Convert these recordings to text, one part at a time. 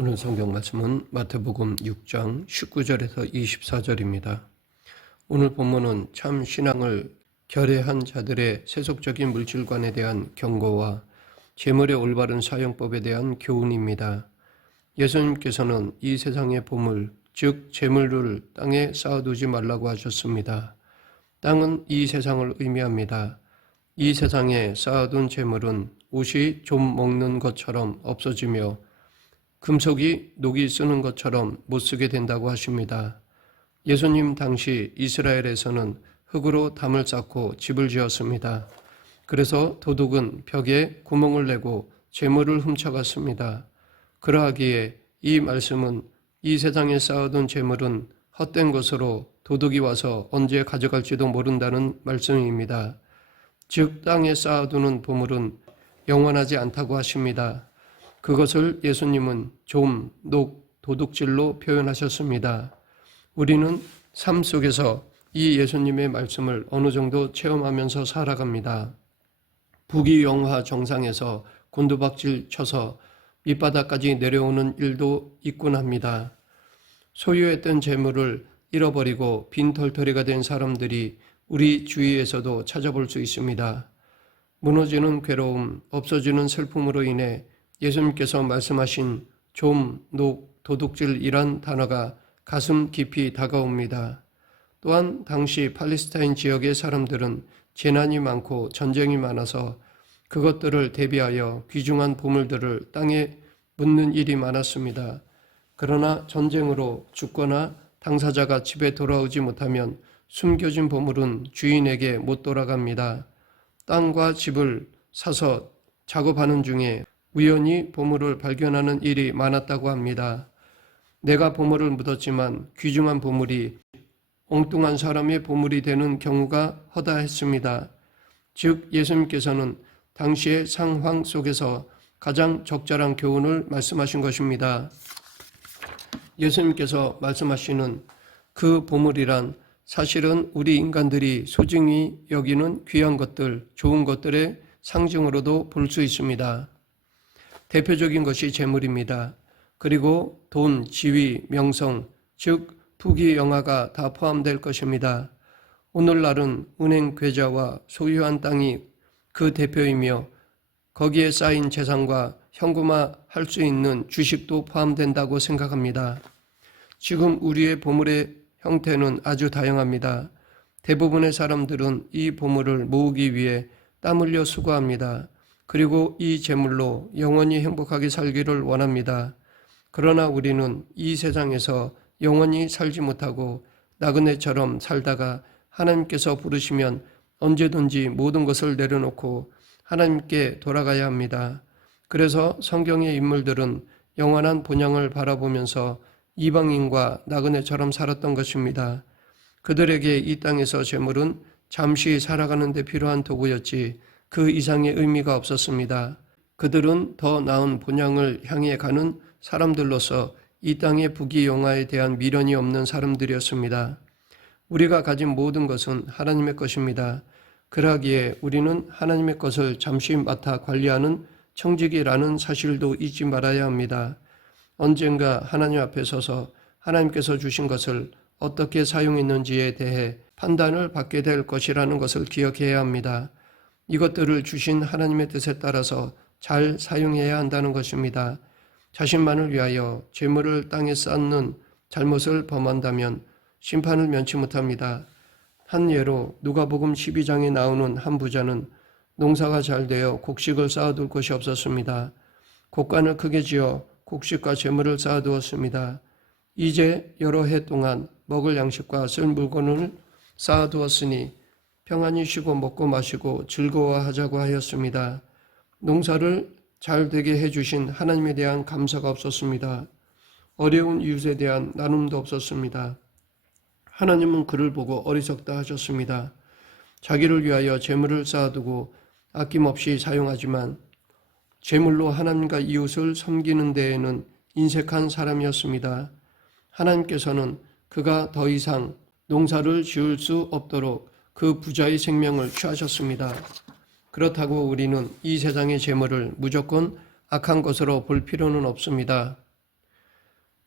오늘 성경 말씀은 마태복음 6장 19절에서 24절입니다. 오늘 본문은 참 신앙을 결여한 자들의 세속적인 물질관에 대한 경고와 재물의 올바른 사용법에 대한 교훈입니다. 예수님께서는 이 세상의 보물, 즉 재물을 땅에 쌓아두지 말라고 하셨습니다. 땅은 이 세상을 의미합니다. 이 세상에 쌓아둔 재물은 옷이 좀 먹는 것처럼 없어지며 금속이 녹이 쓰는 것처럼 못 쓰게 된다고 하십니다. 예수님 당시 이스라엘에서는 흙으로 담을 쌓고 집을 지었습니다. 그래서 도둑은 벽에 구멍을 내고 재물을 훔쳐갔습니다. 그러하기에 이 말씀은 이 세상에 쌓아둔 재물은 헛된 것으로 도둑이 와서 언제 가져갈지도 모른다는 말씀입니다. 즉 땅에 쌓아두는 보물은 영원하지 않다고 하십니다. 그것을 예수님은 좀, 녹, 도둑질로 표현하셨습니다. 우리는 삶 속에서 이 예수님의 말씀을 어느 정도 체험하면서 살아갑니다. 부귀영화 정상에서 곤두박질 쳐서 밑바닥까지 내려오는 일도 있곤 합니다. 소유했던 재물을 잃어버리고 빈털터리가 된 사람들이 우리 주위에서도 찾아볼 수 있습니다. 무너지는 괴로움, 없어지는 슬픔으로 인해 예수님께서 말씀하신 좀, 녹, 도둑질이란 단어가 가슴 깊이 다가옵니다. 또한 당시 팔레스타인 지역의 사람들은 재난이 많고 전쟁이 많아서 그것들을 대비하여 귀중한 보물들을 땅에 묻는 일이 많았습니다. 그러나 전쟁으로 죽거나 당사자가 집에 돌아오지 못하면 숨겨진 보물은 주인에게 못 돌아갑니다. 땅과 집을 사서 작업하는 중에 우연히 보물을 발견하는 일이 많았다고 합니다. 내가 보물을 묻었지만 귀중한 보물이 엉뚱한 사람의 보물이 되는 경우가 허다했습니다. 즉 예수님께서는 당시의 상황 속에서 가장 적절한 교훈을 말씀하신 것입니다. 예수님께서 말씀하시는 그 보물이란 사실은 우리 인간들이 소중히 여기는 귀한 것들, 좋은 것들의 상징으로도 볼 수 있습니다. 대표적인 것이 재물입니다. 그리고 돈, 지위, 명성, 즉 부귀영화가 다 포함될 것입니다. 오늘날은 은행 계좌와 소유한 땅이 그 대표이며 거기에 쌓인 재산과 현금화할 수 있는 주식도 포함된다고 생각합니다. 지금 우리의 보물의 형태는 아주 다양합니다. 대부분의 사람들은 이 보물을 모으기 위해 땀 흘려 수고합니다. 그리고 이 재물로 영원히 행복하게 살기를 원합니다. 그러나 우리는 이 세상에서 영원히 살지 못하고 나그네처럼 살다가 하나님께서 부르시면 언제든지 모든 것을 내려놓고 하나님께 돌아가야 합니다. 그래서 성경의 인물들은 영원한 본향을 바라보면서 이방인과 나그네처럼 살았던 것입니다. 그들에게 이 땅에서 재물은 잠시 살아가는 데 필요한 도구였지 그 이상의 의미가 없었습니다. 그들은 더 나은 본향을 향해 가는 사람들로서 이 땅의 부귀영화에 대한 미련이 없는 사람들이었습니다. 우리가 가진 모든 것은 하나님의 것입니다. 그러기에 우리는 하나님의 것을 잠시 맡아 관리하는 청직이라는 사실도 잊지 말아야 합니다. 언젠가 하나님 앞에 서서 하나님께서 주신 것을 어떻게 사용했는지에 대해 판단을 받게 될 것이라는 것을 기억해야 합니다. 이것들을 주신 하나님의 뜻에 따라서 잘 사용해야 한다는 것입니다. 자신만을 위하여 재물을 땅에 쌓는 잘못을 범한다면 심판을 면치 못합니다. 한 예로 누가복음 12장에 나오는 한 부자는 농사가 잘 되어 곡식을 쌓아둘 곳이 없었습니다. 곡간을 크게 지어 곡식과 재물을 쌓아두었습니다. 이제 여러 해 동안 먹을 양식과 쓸 물건을 쌓아두었으니 평안히 쉬고 먹고 마시고 즐거워하자고 하였습니다. 농사를 잘 되게 해주신 하나님에 대한 감사가 없었습니다. 어려운 이웃에 대한 나눔도 없었습니다. 하나님은 그를 보고 어리석다 하셨습니다. 자기를 위하여 재물을 쌓아두고 아낌없이 사용하지만 재물로 하나님과 이웃을 섬기는 데에는 인색한 사람이었습니다. 하나님께서는 그가 더 이상 농사를 지을 수 없도록 그 부자의 생명을 취하셨습니다. 그렇다고 우리는 이 세상의 재물을 무조건 악한 것으로 볼 필요는 없습니다.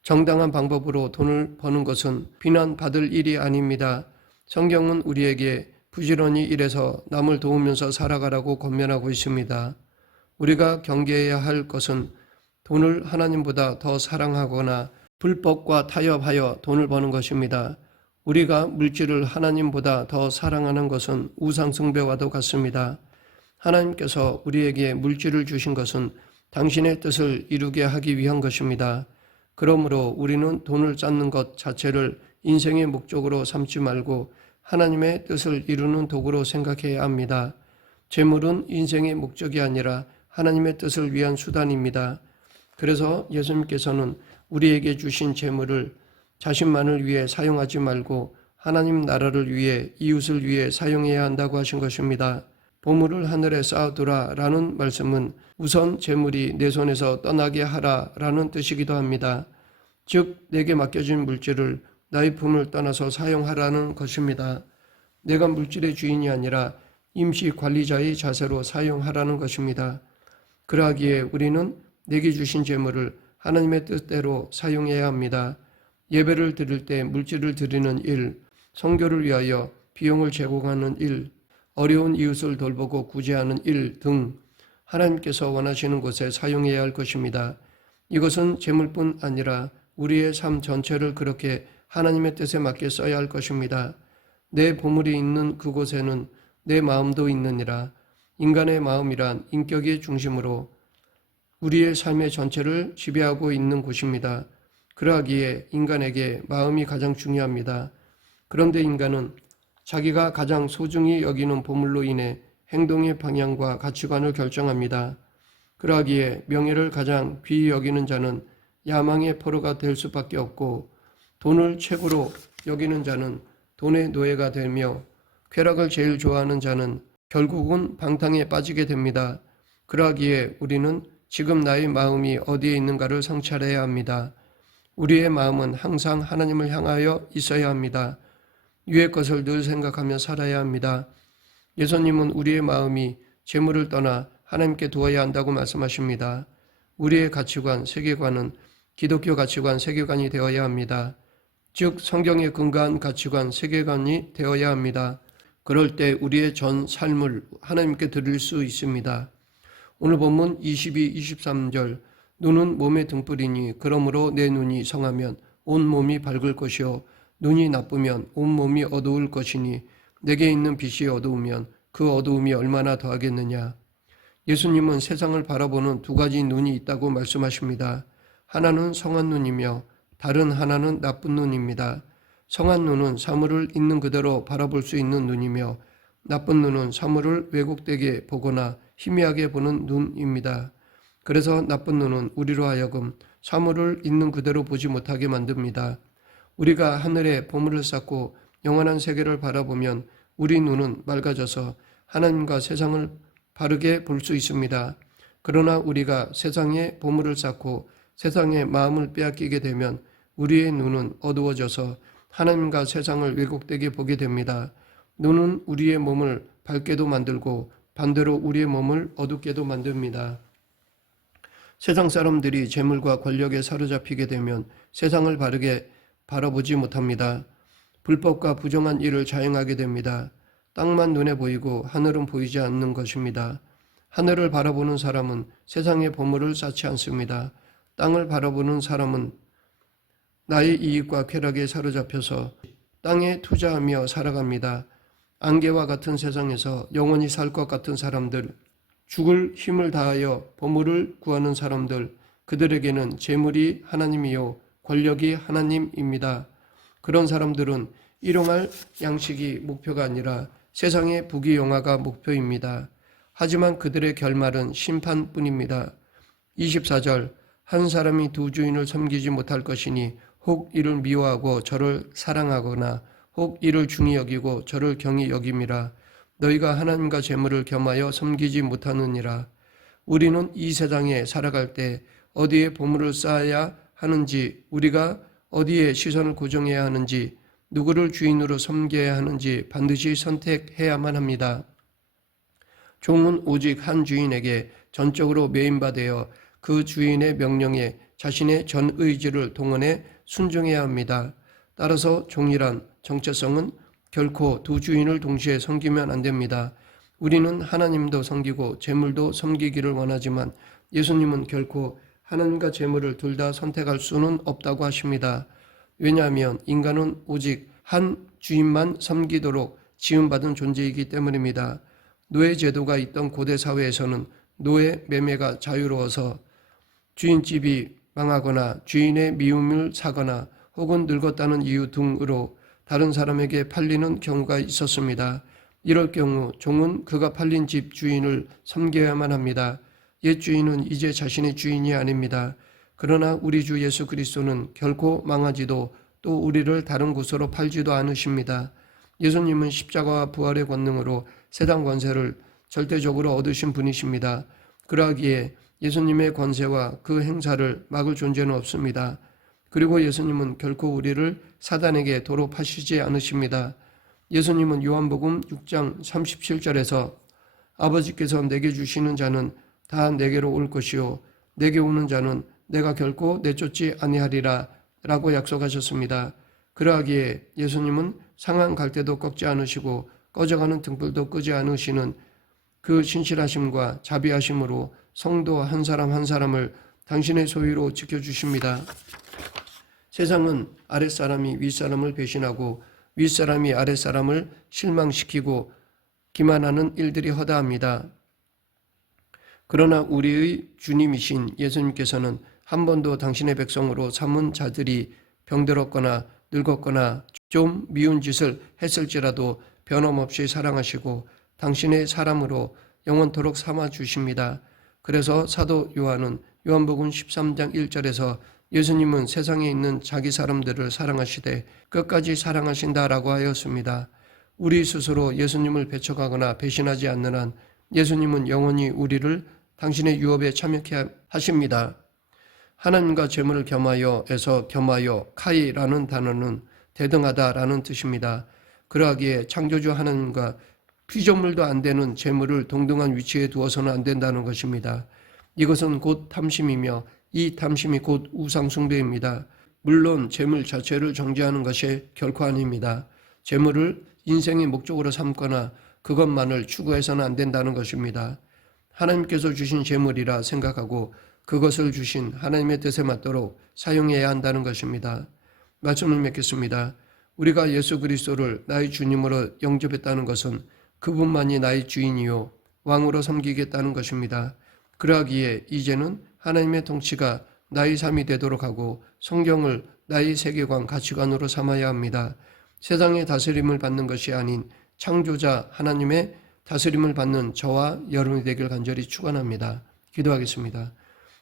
정당한 방법으로 돈을 버는 것은 비난받을 일이 아닙니다. 성경은 우리에게 부지런히 일해서 남을 도우면서 살아가라고 권면하고 있습니다. 우리가 경계해야 할 것은 돈을 하나님보다 더 사랑하거나 불법과 타협하여 돈을 버는 것입니다. 우리가 물질을 하나님보다 더 사랑하는 것은 우상숭배와도 같습니다. 하나님께서 우리에게 물질을 주신 것은 당신의 뜻을 이루게 하기 위한 것입니다. 그러므로 우리는 돈을 쌓는 것 자체를 인생의 목적으로 삼지 말고 하나님의 뜻을 이루는 도구로 생각해야 합니다. 재물은 인생의 목적이 아니라 하나님의 뜻을 위한 수단입니다. 그래서 예수님께서는 우리에게 주신 재물을 자신만을 위해 사용하지 말고 하나님 나라를 위해 이웃을 위해 사용해야 한다고 하신 것입니다. 보물을 하늘에 쌓아두라 라는 말씀은 우선 재물이 내 손에서 떠나게 하라 라는 뜻이기도 합니다. 즉 내게 맡겨진 물질을 나의 품을 떠나서 사용하라는 것입니다. 내가 물질의 주인이 아니라 임시 관리자의 자세로 사용하라는 것입니다. 그러하기에 우리는 내게 주신 재물을 하나님의 뜻대로 사용해야 합니다. 예배를 드릴 때 물질을 드리는 일, 선교를 위하여 비용을 제공하는 일, 어려운 이웃을 돌보고 구제하는 일 등 하나님께서 원하시는 곳에 사용해야 할 것입니다. 이것은 재물뿐 아니라 우리의 삶 전체를 그렇게 하나님의 뜻에 맞게 써야 할 것입니다. 내 보물이 있는 그곳에는 내 마음도 있느니라. 인간의 마음이란 인격의 중심으로 우리의 삶의 전체를 지배하고 있는 곳입니다. 그러하기에 인간에게 마음이 가장 중요합니다. 그런데 인간은 자기가 가장 소중히 여기는 보물로 인해 행동의 방향과 가치관을 결정합니다. 그러하기에 명예를 가장 귀히 여기는 자는 야망의 포로가 될 수밖에 없고 돈을 최고로 여기는 자는 돈의 노예가 되며 쾌락을 제일 좋아하는 자는 결국은 방탕에 빠지게 됩니다. 그러하기에 우리는 지금 나의 마음이 어디에 있는가를 성찰해야 합니다. 우리의 마음은 항상 하나님을 향하여 있어야 합니다. 위의 것을 늘 생각하며 살아야 합니다. 예수님은 우리의 마음이 재물을 떠나 하나님께 두어야 한다고 말씀하십니다. 우리의 가치관, 세계관은 기독교 가치관, 세계관이 되어야 합니다. 즉 성경에 근거한 가치관, 세계관이 되어야 합니다. 그럴 때 우리의 전 삶을 하나님께 드릴 수 있습니다. 오늘 본문 22, 23절 눈은 몸의 등불이니 그러므로 내 눈이 성하면 온 몸이 밝을 것이요 눈이 나쁘면 온 몸이 어두울 것이니 내게 있는 빛이 어두우면 그 어두움이 얼마나 더하겠느냐. 예수님은 세상을 바라보는 두 가지 눈이 있다고 말씀하십니다. 하나는 성한 눈이며 다른 하나는 나쁜 눈입니다. 성한 눈은 사물을 있는 그대로 바라볼 수 있는 눈이며 나쁜 눈은 사물을 왜곡되게 보거나 희미하게 보는 눈입니다. 그래서 나쁜 눈은 우리로 하여금 사물을 있는 그대로 보지 못하게 만듭니다. 우리가 하늘에 보물을 쌓고 영원한 세계를 바라보면 우리 눈은 맑아져서 하나님과 세상을 바르게 볼 수 있습니다. 그러나 우리가 세상에 보물을 쌓고 세상의 마음을 빼앗기게 되면 우리의 눈은 어두워져서 하나님과 세상을 왜곡되게 보게 됩니다. 눈은 우리의 몸을 밝게도 만들고 반대로 우리의 몸을 어둡게도 만듭니다. 세상 사람들이 재물과 권력에 사로잡히게 되면 세상을 바르게 바라보지 못합니다. 불법과 부정한 일을 자행하게 됩니다. 땅만 눈에 보이고 하늘은 보이지 않는 것입니다. 하늘을 바라보는 사람은 세상의 보물을 쌓지 않습니다. 땅을 바라보는 사람은 나의 이익과 쾌락에 사로잡혀서 땅에 투자하며 살아갑니다. 안개와 같은 세상에서 영원히 살 것 같은 사람들, 죽을 힘을 다하여 보물을 구하는 사람들, 그들에게는 재물이 하나님이요 권력이 하나님입니다. 그런 사람들은 일용할 양식이 목표가 아니라 세상의 부귀영화가 목표입니다. 하지만 그들의 결말은 심판뿐입니다. 24절 한 사람이 두 주인을 섬기지 못할 것이니 혹 이를 미워하고 저를 사랑하거나 혹 이를 중히 여기고 저를 경히 여김이라. 너희가 하나님과 재물을 겸하여 섬기지 못하느니라. 우리는 이 세상에 살아갈 때 어디에 보물을 쌓아야 하는지, 우리가 어디에 시선을 고정해야 하는지, 누구를 주인으로 섬겨야 하는지 반드시 선택해야만 합니다. 종은 오직 한 주인에게 전적으로 매인받아 그 주인의 명령에 자신의 전 의지를 동원해 순종해야 합니다. 따라서 종이란 정체성은 결코 두 주인을 동시에 섬기면 안 됩니다. 우리는 하나님도 섬기고 재물도 섬기기를 원하지만 예수님은 결코 하나님과 재물을 둘 다 선택할 수는 없다고 하십니다. 왜냐하면 인간은 오직 한 주인만 섬기도록 지음받은 존재이기 때문입니다. 노예 제도가 있던 고대 사회에서는 노예 매매가 자유로워서 주인집이 망하거나 주인의 미움을 사거나 혹은 늙었다는 이유 등으로 다른 사람에게 팔리는 경우가 있었습니다. 이럴 경우 종은 그가 팔린 집 주인을 섬겨야만 합니다. 옛 주인은 이제 자신의 주인이 아닙니다. 그러나 우리 주 예수 그리스도는 결코 망하지도 또 우리를 다른 곳으로 팔지도 않으십니다. 예수님은 십자가와 부활의 권능으로 세상 권세를 절대적으로 얻으신 분이십니다. 그러하기에 예수님의 권세와 그 행사를 막을 존재는 없습니다. 그리고 예수님은 결코 우리를 사단에게 도로 파시지 않으십니다. 예수님은 요한복음 6장 37절에서 아버지께서 내게 주시는 자는 다 내게로 올 것이요 내게 오는 자는 내가 결코 내쫓지 아니하리라 라고 약속하셨습니다. 그러하기에 예수님은 상한 갈대도 꺾지 않으시고 꺼져가는 등불도 끄지 않으시는 그 신실하심과 자비하심으로 성도 한 사람 한 사람을 당신의 소유로 지켜주십니다. 세상은 아랫사람이 윗사람을 배신하고 윗사람이 아랫사람을 실망시키고 기만하는 일들이 허다합니다. 그러나 우리의 주님이신 예수님께서는 한 번도 당신의 백성으로 삼은 자들이 병들었거나 늙었거나 좀 미운 짓을 했을지라도 변함없이 사랑하시고 당신의 사람으로 영원토록 삼아 주십니다. 그래서 사도 요한은 요한복음 13장 1절에서 예수님은 세상에 있는 자기 사람들을 사랑하시되 끝까지 사랑하신다라고 하였습니다. 우리 스스로 예수님을 배척하거나 배신하지 않는 한 예수님은 영원히 우리를 당신의 유업에 참여케 하십니다. 하나님과 재물을 겸하여에서 겸하여 카이라는 단어는 대등하다라는 뜻입니다. 그러하기에 창조주 하나님과 피조물도 안 되는 재물을 동등한 위치에 두어서는 안 된다는 것입니다. 이것은 곧 탐심이며 이 탐심이 곧 우상숭배입니다. 물론 재물 자체를 정죄하는 것이 결코 아닙니다. 재물을 인생의 목적으로 삼거나 그것만을 추구해서는 안 된다는 것입니다. 하나님께서 주신 재물이라 생각하고 그것을 주신 하나님의 뜻에 맞도록 사용해야 한다는 것입니다. 말씀을 맺겠습니다. 우리가 예수 그리스도를 나의 주님으로 영접했다는 것은 그분만이 나의 주인이요 왕으로 섬기겠다는 것입니다. 그러하기에 이제는 하나님의 통치가 나의 삶이 되도록 하고 성경을 나의 세계관, 가치관으로 삼아야 합니다. 세상의 다스림을 받는 것이 아닌 창조자 하나님의 다스림을 받는 저와 여러분이 되길 간절히 축원합니다. 기도하겠습니다.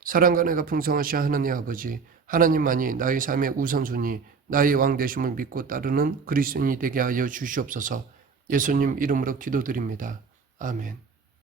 사랑과 은혜가 풍성하신 하나님 아버지, 하나님만이 나의 삶의 우선순위, 나의 왕 되심을 믿고 따르는 그리스도인이 되게 하여 주시옵소서. 예수님 이름으로 기도드립니다. 아멘.